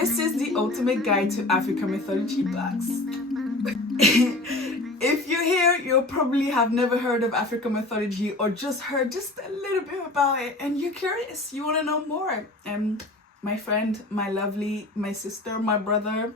This is the ultimate guide to African mythology books. If you're here, you'll probably have never heard of African mythology or just heard just a little bit about it and you're curious, you want to know more. And my friend, my lovely, my sister, my brother,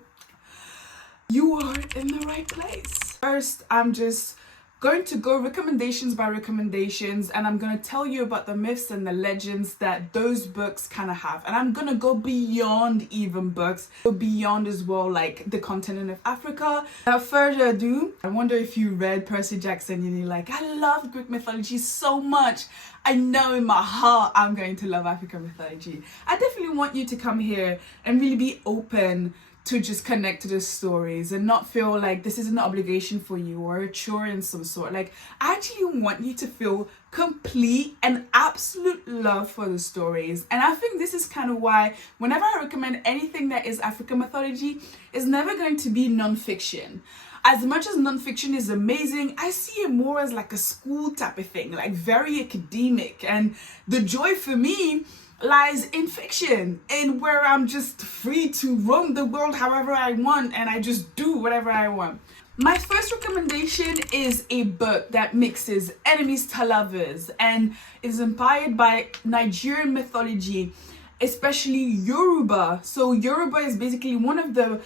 you are in the right place. First, I'm just going to go recommendations by recommendations, and I'm going to tell you about the myths and the legends that those books kind of have. And I'm going to go beyond even books, go beyond as well, like the continent of Africa. Without further ado, I wonder if you read Percy Jackson and you're like, I love Greek mythology so much. I know in my heart I'm going to love African mythology. I definitely want you to come here and really be open to just connect to the stories and not feel like this is an obligation for you or a chore in some sort. Like, I actually want you to feel complete and absolute love for the stories. And I think this is kind of why whenever I recommend anything that is African mythology, it's never going to be non-fiction. As much as non-fiction is amazing, I see it more as like a school type of thing, like very academic. And the joy for me lies in fiction, and where I'm just free to roam the world however I want and I just do whatever I want. My first recommendation is a book that mixes enemies to lovers and is inspired by Nigerian mythology, especially Yoruba. So Yoruba is basically one of the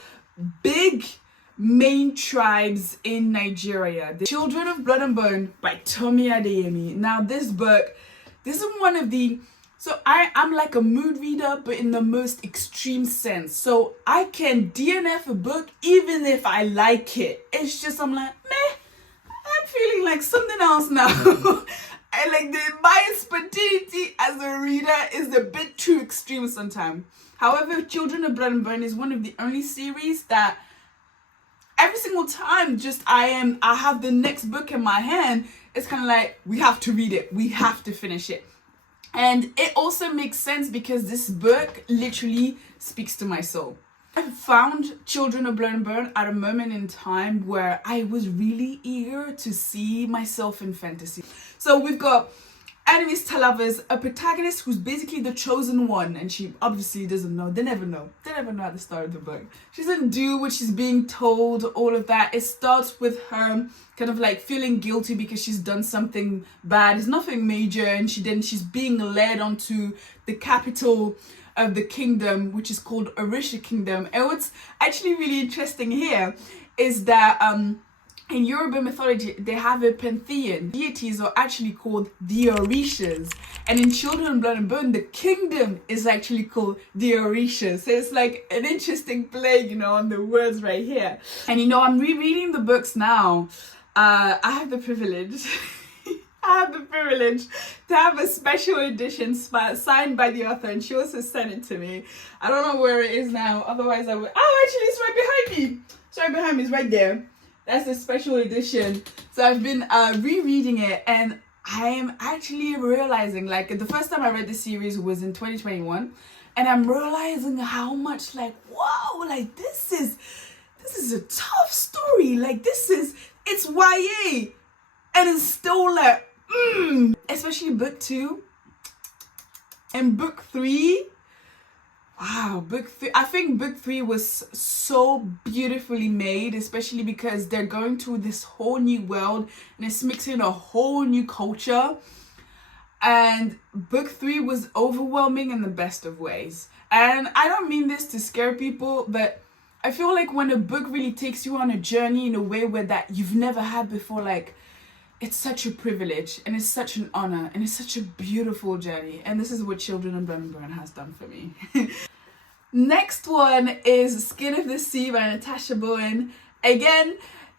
big main tribes in Nigeria. The Children of Blood and Bone by Tomi Adeyemi. Now this book, this is one of the I'm like a mood reader, but in the most extreme sense. So I can DNF a book even if I like it. It's just, I'm like, meh, I'm feeling like something else now. I like my spontaneity as a reader is a bit too extreme sometimes. However, Children of Blood and Bone is one of the only series that every single time I have the next book in my hand, it's kind of like, we have to read it. We have to finish it. And it also makes sense because this book literally speaks to my soul. I found Children of Blood and Bone at a moment in time where I was really eager to see myself in fantasy. So we've got enemies to lovers, a protagonist who's basically the chosen one, and she obviously doesn't know. They never know at the start of the book. She doesn't do what she's being told, all of that. It starts with her kind of like feeling guilty because she's done something bad. It's nothing major, and she's being led onto the capital of the kingdom, which is called Orisha Kingdom. And what's actually really interesting here is that in Yoruba mythology, they have a pantheon. Deities are actually called the Orishas. And in Children of Blood and Bone, the kingdom is actually called the Orishas. So it's like an interesting play, on the words right here. And I'm rereading the books now. I have the privilege. To have a special edition signed by the author, and she also sent it to me. I don't know where it is now. Otherwise, I would. Oh, actually, it's right behind me. It's right behind me. It's right there. That's a special edition. So I've been rereading it, and I am actually realizing, like, the first time I read the series was in 2021, and I'm realizing how much, like, wow, like, this is a tough story. Like, it's YA, and it's still like, especially book 2 and book 3. Wow, book 3. I think book 3 was so beautifully made, especially because they're going to this whole new world and it's mixing a whole new culture. And book 3 was overwhelming in the best of ways. And I don't mean this to scare people, but I feel like when a book really takes you on a journey in a way where that you've never had before, like, it's such a privilege and it's such an honor and it's such a beautiful journey. And this is what Children of Blood and Bone has done for me. Next one is Skin of the Sea by Natasha Bowen. Again,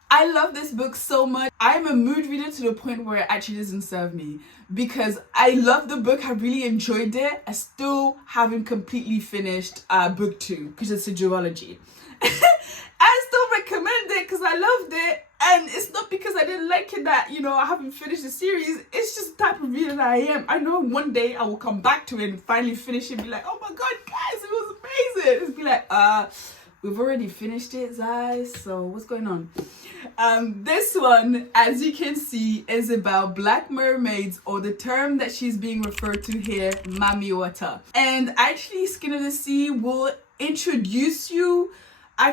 I love this book so much. I'm a mood reader to the point where it actually doesn't serve me because I love the book. I really enjoyed it. I still haven't completely finished book 2 because it's a duology. I still recommend it because I loved it. And it's not because I didn't like it that, I haven't finished the series. It's just the type of reader that I am. I know one day I will come back to it and finally finish it and be like, oh my God, guys, it was amazing. It's be like, we've already finished it, guys. So what's going on? This one, as you can see, is about black mermaids, or the term that she's being referred to here, Mami Wata. And actually, Skin of the Sea will introduce you. I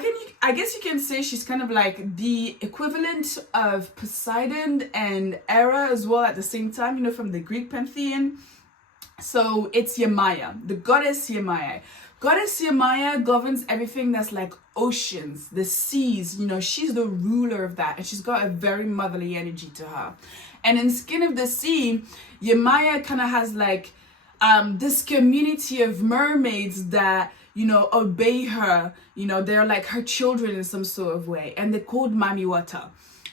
guess you can say she's kind of like the equivalent of Poseidon and Hera as well at the same time, you know, from the Greek pantheon. So it's Yemaya, the goddess Yemaya. Goddess Yemaya governs everything that's like oceans, the seas, you know, she's the ruler of that, and she's got a very motherly energy to her. And in Skin of the Sea, Yemaya kind of has like this community of mermaids that, you know, obey her, you know, they're like her children in some sort of way, and they're called Mamiwata.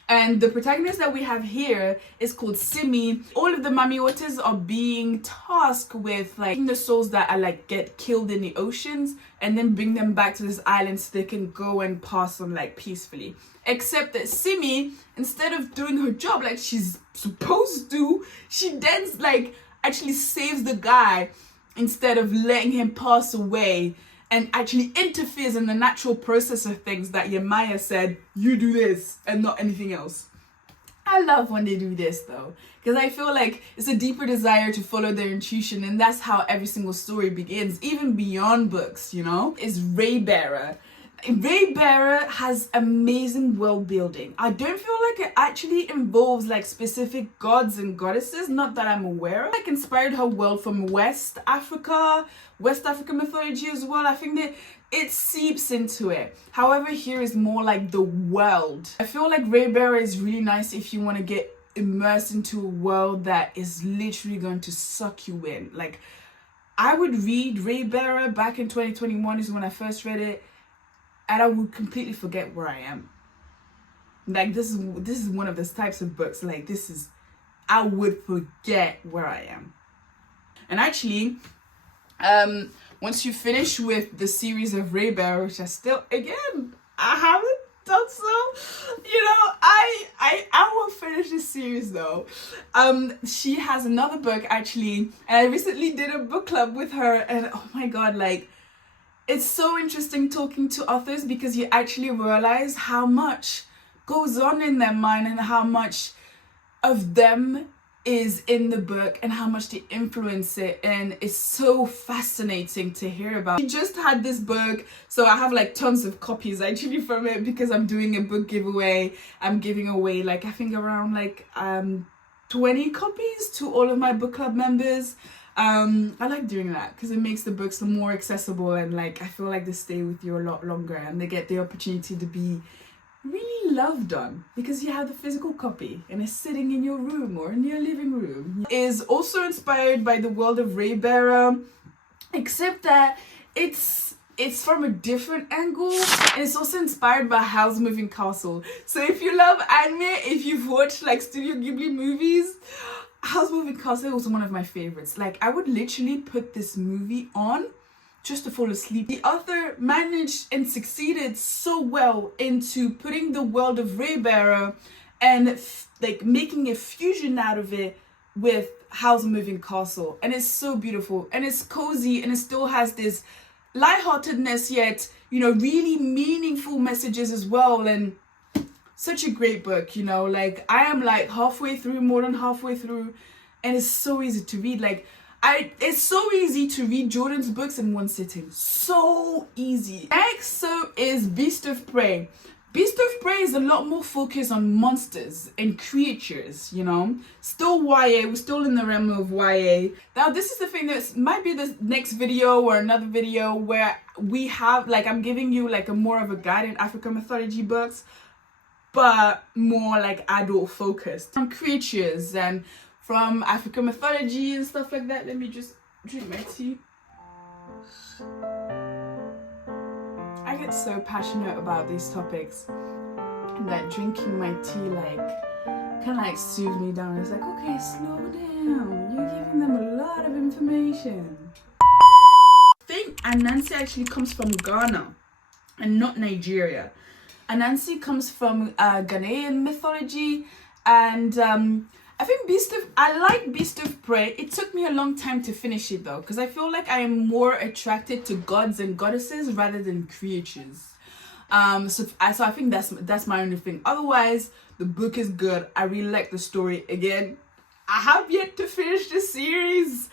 And the protagonist that we have here is called Simi. All of the Mamiwatas are being tasked with like the souls that are like get killed in the oceans and then bring them back to this island so they can go and pass on like peacefully. Except that Simi, instead of doing her job like she's supposed to, she then like actually saves the guy instead of letting him pass away, and actually interferes in the natural process of things that Yemaya said, you do this and not anything else. I love when they do this though, because I feel like it's a deeper desire to follow their intuition, and that's how every single story begins, even beyond books, you know? It's Raybearer. Raybearer has amazing world building. I don't feel like it actually involves like specific gods and goddesses, not that I'm aware of. Like inspired her world from West African mythology as well. I think that it seeps into it. However, here is more like the world. I feel like Raybearer is really nice if you want to get immersed into a world that is literally going to suck you in. Like, I would read Raybearer back in 2021 is when I first read it, and I would completely forget where I am. Like, this is one of those types of books, like I would forget where I am. And actually, once you finish with the series of Raybearer, which I haven't done so, you know, I will finish this series though. She has another book actually, and I recently did a book club with her, and oh my god, like, it's so interesting talking to authors because you actually realize how much goes on in their mind and how much of them is in the book and how much they influence it, and it's so fascinating to hear about. We just had this book, so I have like tons of copies actually from it because I'm doing a book giveaway. I'm giving away like I think around like 20 copies to all of my book club members. I like doing that because it makes the books more accessible, and like I feel like they stay with you a lot longer and they get the opportunity to be really loved on because you have the physical copy and it's sitting in your room or in your living room. It is also inspired by the world of Raybearer, except that it's from a different angle, and it's also inspired by Howl's Moving Castle. So if you love anime, if you've watched like Studio Ghibli movies, Howl's Moving Castle was one of my favorites. Like, I would literally put this movie on just to fall asleep. The author managed and succeeded so well into putting the world of Raybearer and like making a fusion out of it with Howl's Moving Castle, and it's so beautiful and it's cozy and it still has this lightheartedness, yet, you know, really meaningful messages as well. And such a great book, you know, like I am like more than halfway through, and it's so easy to read. Like it's so easy to read Jordan's books in one sitting. So easy. Next, so is Beast of Prey. Beast of Prey is a lot more focused on monsters and creatures, you know. Still YA, we're still in the realm of YA. Now this is the thing, that might be the next video or another video where we have like, I'm giving you like a more of a guide in African mythology books, but more like adult focused. From creatures and from African mythology and stuff like that. Let me just drink my tea. I get so passionate about these topics that drinking my tea like kind of like soothes me down. It's like, okay, slow down. You're giving them a lot of information. I think Anansi actually comes from Ghana and not Nigeria. Anansi comes from Ghanaian mythology, and I think I like Beast of Prey. It took me a long time to finish it though, because I feel like I am more attracted to gods and goddesses rather than creatures. So I think that's my only thing. Otherwise, the book is good. I really like the story. Again, I have yet to finish the series.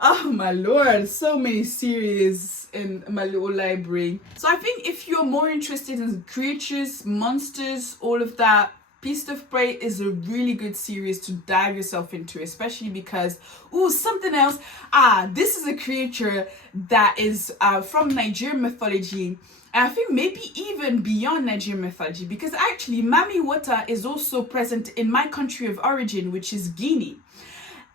Oh my lord, so many series in my little library. So I think if you're more interested in creatures, monsters, all of that, Beast of Prey is a really good series to dive yourself into, especially because, something else. This is a creature that is from Nigerian mythology. And I think maybe even beyond Nigerian mythology, because actually Mami Wata is also present in my country of origin, which is Guinea.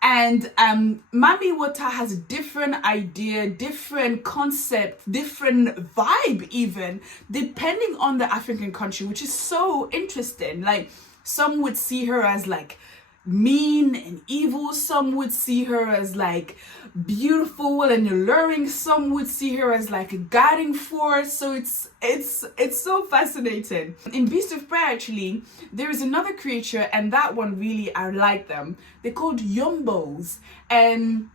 And Mami Wata has a different idea, different concept, different vibe even, depending on the African country, which is so interesting. Like, some would see her as like mean and evil, some would see her as like beautiful and alluring, some would see her as like a guiding force. So it's so fascinating. In Beast of Prey, actually, there is another creature, and that one really, I like them. They're called yombos, and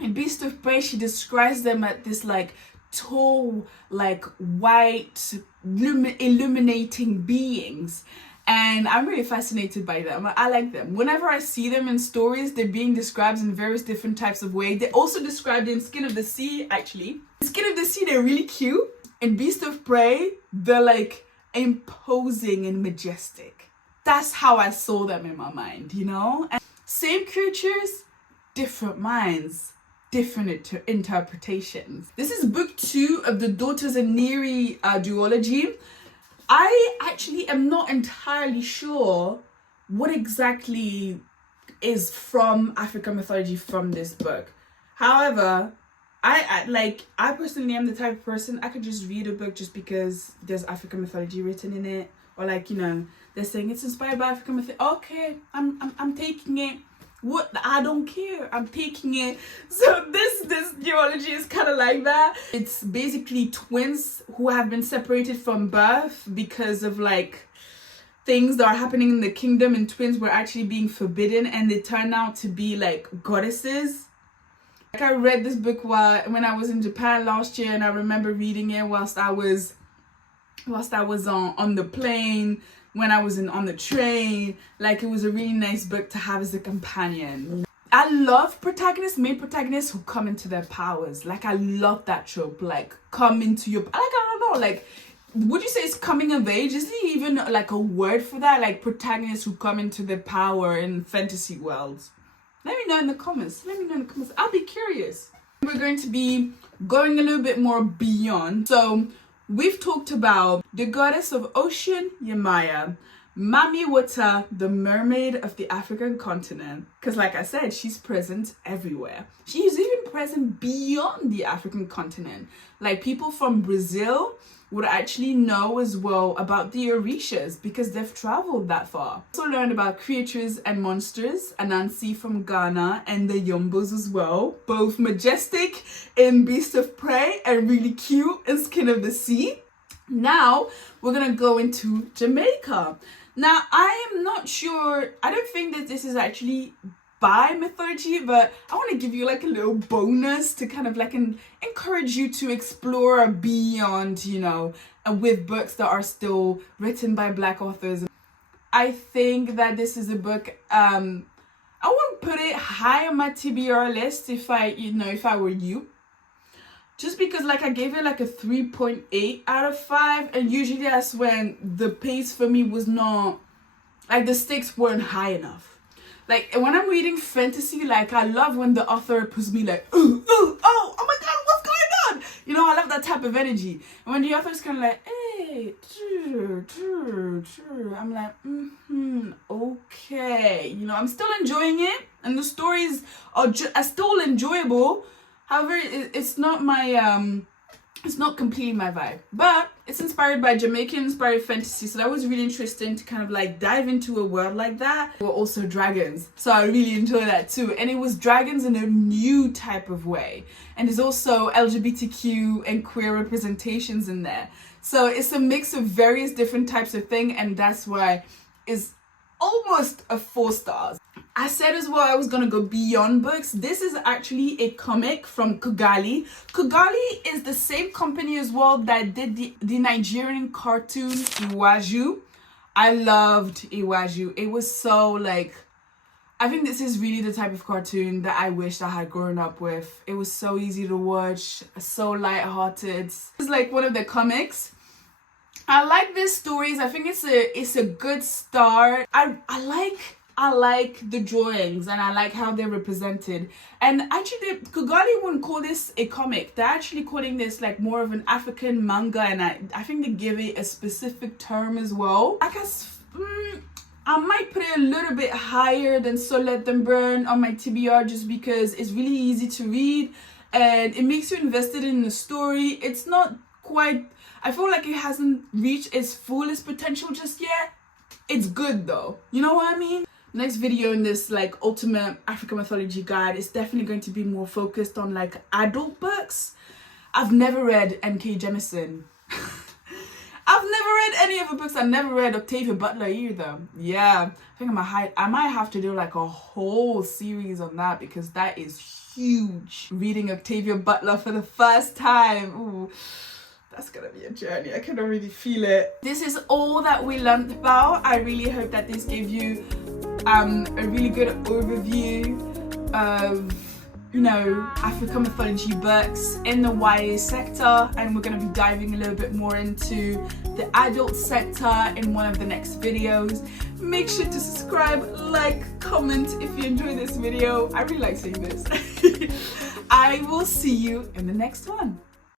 in Beast of Prey she describes them as this like tall, like white illuminating beings. And I'm really fascinated by them. I like them. Whenever I see them in stories, they're being described in various different types of ways. They're also described in Skin of the Sea, actually. In Skin of the Sea, they're really cute. In Beast of Prey, they're like imposing and majestic. That's how I saw them in my mind, you know? And same creatures, different minds, different interpretations. This is book 2 of the Daughters of Neri duology. I actually am not entirely sure what exactly is from African mythology from this book. However, I personally am the type of person, I could just read a book just because there's African mythology written in it, or like, you know, they're saying it's inspired by African mythology. Okay, I'm taking it. What? I don't care. I'm taking it. So this geology is kind of like that. It's basically twins who have been separated from birth because of like things that are happening in the kingdom, and twins were actually being forbidden, and they turn out to be like goddesses. Like, I read this book when I was in Japan last year, and I remember reading it whilst I was on the plane, when I was on the train. Like, it was a really nice book to have as a companion. I love main protagonists who come into their powers. Like, I love that trope. Like, come into your, like, I don't know, like, would you say it's coming of age? Is there even like a word for that? Like, protagonists who come into their power in fantasy worlds? Let me know in the comments. I'll be curious. We're going to be going a little bit more beyond. So we've talked about the goddess of ocean, Yemaya, Mami Wata, the mermaid of the African continent. Because like I said, she's present everywhere. She's even present beyond the African continent. Like, people from Brazil would actually know as well about the Orishas because they've traveled that far. Also learned about creatures and monsters, Anansi from Ghana, and the Yombos as well. Both majestic in Beast of Prey and really cute in Skin of the Sea. Now we're gonna go into Jamaica. Now, I am not sure, I don't think that this is actually by mythology, but I want to give you like a little bonus to kind of like encourage you to explore beyond, you know, with books that are still written by Black authors. I think that this is a book, I wouldn't put it high on my TBR list if I were you. Just because, like, I gave it like a 3.8 out of 5, and usually that's when the pace for me was not, like, the stakes weren't high enough. Like, when I'm reading fantasy, like, I love when the author puts me like, oh my god, what's going on? You know, I love that type of energy. And when the author's kind of like, hey, I'm like, okay. You know, I'm still enjoying it, and the stories are still enjoyable. However, it's not my, it's not completely my vibe. But it's inspired by Jamaican-inspired fantasy, so that was really interesting to kind of like dive into a world like that. There were also dragons, so I really enjoyed that too. And it was dragons in a new type of way. And there's also LGBTQ and queer representations in there. So it's a mix of various different types of things, and that's why it's almost a 4 stars. I said as well I was gonna go beyond books. This is actually a comic from Kugali. Kugali is the same company as well that did the Nigerian cartoon Iwaju. I loved Iwaju. It was so like, I think this is really the type of cartoon that I wish I had grown up with. It was so easy to watch, so light-hearted. It's like one of the comics. I like these stories. I think it's a good start. I like the drawings and I like how they're represented. And actually, Kugali wouldn't call this a comic. They're actually calling this like more of an African manga, and I think they give it a specific term as well. I guess I might put it a little bit higher than So Let Them Burn on my TBR, just because it's really easy to read and it makes you invested in the story. It's not quite, I feel like it hasn't reached its fullest potential just yet. It's good though, you know what I mean? Next video in this like ultimate African mythology guide is definitely going to be more focused on like adult books. I've never read N.K. Jemisin. I've never read any of the books. I've never read Octavia Butler either. Yeah, I think I might have to do like a whole series on that, because that is huge. Reading Octavia Butler for the first time. Ooh, that's gonna be a journey. I can already feel it. This is all that we learned about. I really hope that this gave you a really good overview of, you know, African mythology books in the YA sector, and we're going to be diving a little bit more into the adult sector in one of the next videos. Make sure to subscribe, like, comment if you enjoy this video. I really like seeing this. I will see you in the next one.